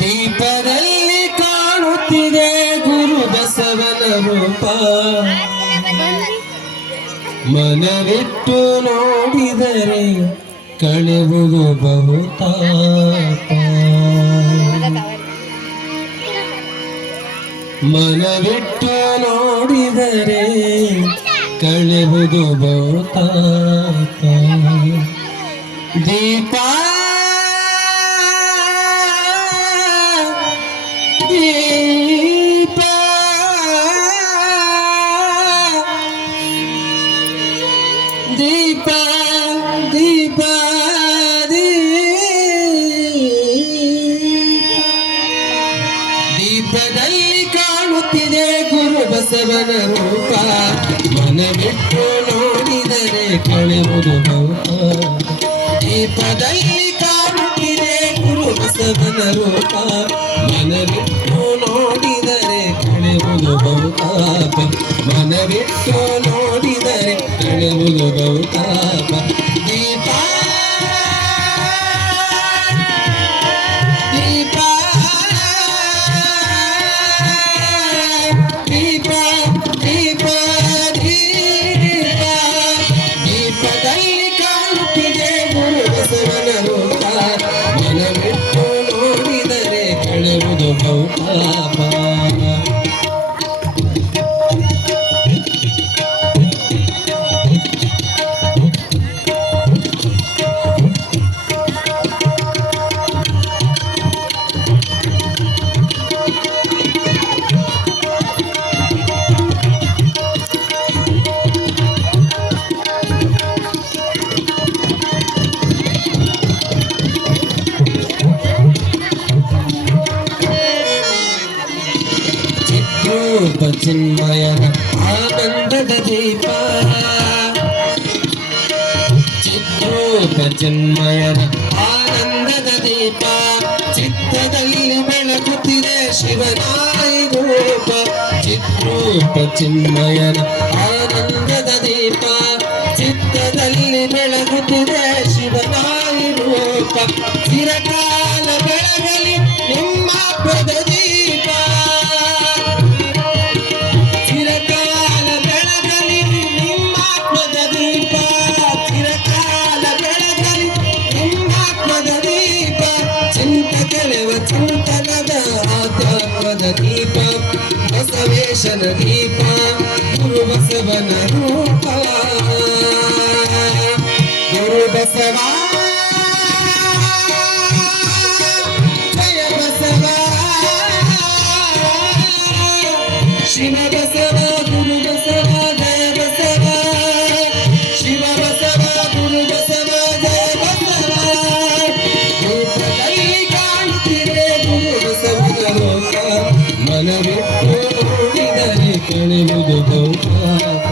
ದೀಪದಲ್ಲಿ ಕಾಣುತ್ತಿದೆ ಗುರು ಬಸವನ ರೂಪ, ಮನವಿಟ್ಟು ನೋಡಿದರೆ ಕಳೆವುದು ಬಹುತಾಪ. ಮನವಿಟ್ಟು ನೋಡಿದರೆ ಕಳೆವುದು ಬಹುತಾಪ. ದೀಪ ದೀಪ ದೀಪ ದೀಪ ದೀಪದಲ್ಲಿ ಕಾಣುತ್ತಿದೆ ಗುರು ಬಸವನ ರೂಪ, ಮನವಿಟ್ಟು ನೋಡಿದರೆ ಕಳೆವುದು ಬಹುತ. ದೀಪದಲ್ಲಿ ಕಾಣುತ್ತಿದೆ ಗುರು ಬಸವನ ರೂಪ, ಮನವಿಟ್ಟು ನೋಡಿದರೆ ಕಳೆವುದು ಬಹುತಾಪ. ಮನವಿಟ್ಟು ನೋಡಿದರೆ ಕಳೆವುದು ಬಹುತಾಪ. ದೀಪ ದೀಪ ದೀಪ ದೀಪ ದೀಪ ದೀಪದಲ್ಲಿ ಕಾಣುತ್ತಿದೆ ಗುರು ಬಸವನ ರೂಪ, ಮನವಿಟ್ಟು ನೋಡಿದರೆ ಕಳೆವುದು ಬಹುತಾಪ. ಚಿನ್ಮಯನ ಆನಂದದ ದೀಪ, ಚಿತ್ರೂಪ ಚಿನ್ಮಯನ ಆನಂದದ ದೀಪ, ಚಿತ್ತದಲ್ಲಿ ಬೆಳಗುತ್ತಿದೆ ಶಿವನಾಯಿ ರೂಪ. ಚಿತ್ರೂಪ ಚಿನ್ಮಯನ ಆನಂದದ ದೀಪ, ಚಿತ್ತದಲ್ಲಿ ಬೆಳಗುತ್ತಿದೆ ಶಿವನಾಯಿ ರೂಪ. ಚಿರಕಾಲ ಬೆಳಗಲಿ ನಿಮ್ಮ ಪದ ದೀಪ, ಚಿರಕಾಲ ಬೆಳಗಲಿ ನಿಮ್ಮಾತ್ಮದ ದೀಪ, ಚಿರಕಾಲ ಬೆಳಗಲಿ ನಿಮ್ಮಾತ್ಮದ ದೀಪ. ಚಿಂತ ಕೆಳೆವ ಚಿಂತನದ ಆಧ್ಯಾತ್ಮದ ದೀಪ, ಬಸವೇಶನ ದೀಪ, ಗುರು ಬಸವನ ರೂಪ. ಗುರು ಬಸವ ಜಯ ಬಸವ, ಶಿವ ಬಸವ ಗುರು ಬಸವ ಜಯ ಬಸವ, ಶಿವ ಬಸವ ಗುರು ಬಸವ ಜಯ ಬಸವ. ರೂಪದಲ್ಲಿ ಕಾಣುತ್ತಿದೆ ಗುರು ಬಸವನ ಲೋಕ, ಮನವಿಟ್ಟು ನೋಡಿದರೆ ಕಳೆಯುವುದು ಬಹುತಾಪ.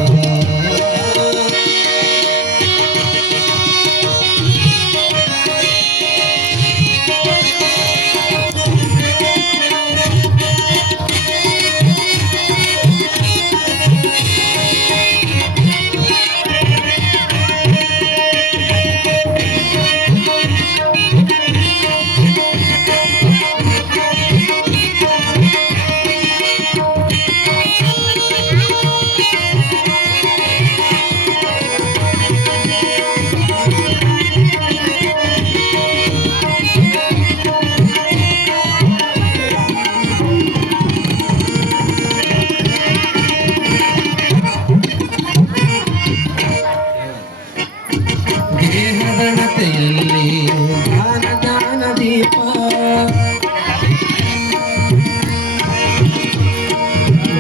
ದೇಹದಣತೆಯಲ್ಲಿ ಜ್ಞಾನ ದೀಪ,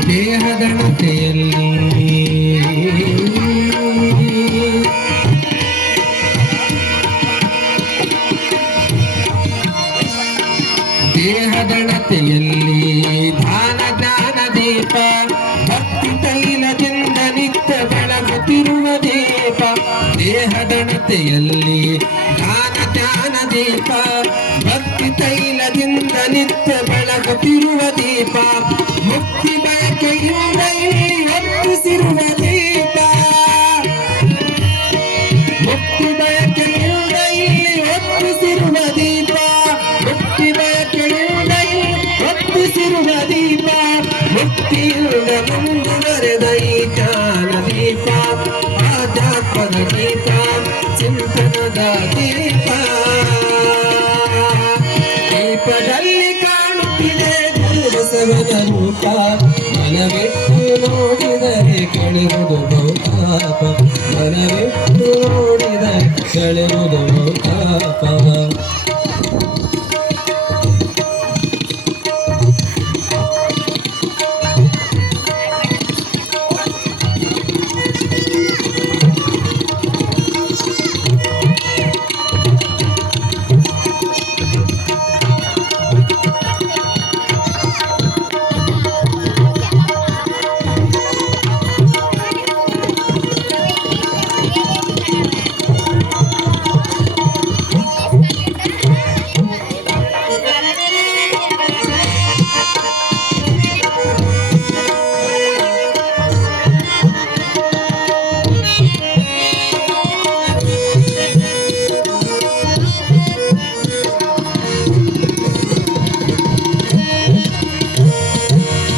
ದೇಹದಣತೆಯಲ್ಲಿ ದೇಹದಣತೆಯಲ್ಲಿ ಧ್ಯಾನ ಜ್ಞಾನ ದೀಪ, ಭಕ್ತಿ ತೈಲದಿಂದ ನಿತ್ಯ ಬೆಳಗುತ್ತಿರುವ ದೀಪ. ದೇಹದಣತೆಯಲ್ಲಿ ಜ್ಞಾನ ಜ್ಞಾನ ದೀಪ, ಭಕ್ತಿ ತೈಲದಿಂದ ನಿತ್ಯ ಬೆಳಗುತ್ತಿರುವ ದೀಪ. ಮುಕ್ತಿ ಬಯಕೆಯಿಂದ ಇಲ್ಲಿ ವರ್ತಿಸಿರುವ ದೀಪ, ಮುಕ್ತಿ ಬಯಕೆಯಿಂದ ಜ್ಞಾನದ ದೀಪ ದೀಪದಲ್ಲಿ ಕಾಣುತ್ತಿದೆ ಗುರುಬಸವನ ರೂಪ ಮನವಿಟ್ಟು ನೋಡಿದರೆ ಕಳೆಯುವುದು ಬಹುತಾಪ ಮನವಿಟ್ಟು ನೋಡಿದರೆ ಕಳೆಯುವುದು ಬಹುತಾಪ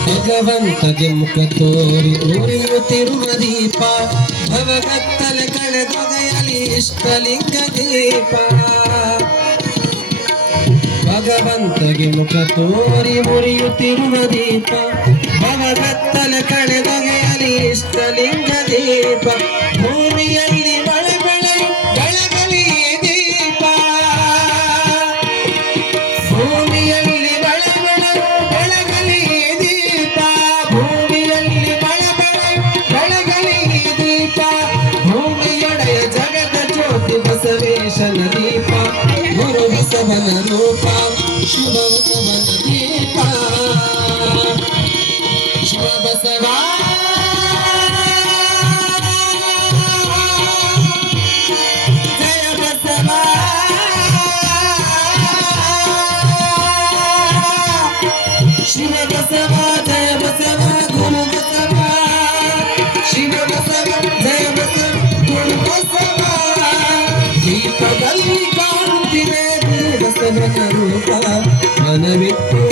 ಭಗವಂತಗೆ ಮುಖ ತೋರಿ ಉರಿಯುತ್ತಿರುವ ದೀಪ ಭವಗತ್ತಲೆ ಕಳೆದೊಗೆಯಲಿ ಇಷ್ಟಲಿಂಗ ದೀಪ ಭಗವಂತಗೆ ಮುಖ ತೋರಿ ಮುರಿಯುತ್ತಿರುವ ದೀಪ ಭವಗತ್ತಲೆ ಕಳೆದೊಗೆಯಲಿ ಇಷ್ಟಲಿಂಗ ದೀಪ ಭೂಮಿಯಲ್ಲಿ ಮಳೆ ಬೆಳಗಲಿ ದೀಪ ಭೂಮಿಯಲ್ಲಿ ಬೆಳಗಲಿ ದೀಪ ಭೂಮಿಯಲ್ಲಿ ಬೆಳಗಲಿ ದೀಪ ಭೂಮಿಯೊಡೆಯ ಜಗದ ಜ್ಯೋತಿ ಬಸವೇಶನ ದೀಪ ಗುರು ಬಸವನ ರೂಪ ಶಿವ ಬಸವನ ದೀಪ ಶಿವ ಬಸವ ಜಯ ಬಸವ ಶಿವ ಬಸವ ಜಯ ಬಸವ ಗುರು ಬಸವ ಶಿವ ಬಸವ ಜಯ ಬಸವ ಗುರು ಬಸವ ದೀಪದಲ್ಲಿ ಕಾಣುತ್ತಿದೆ ಗುರು ಬಸವನ ರೂಪ ಮನವಿಟ್ಟು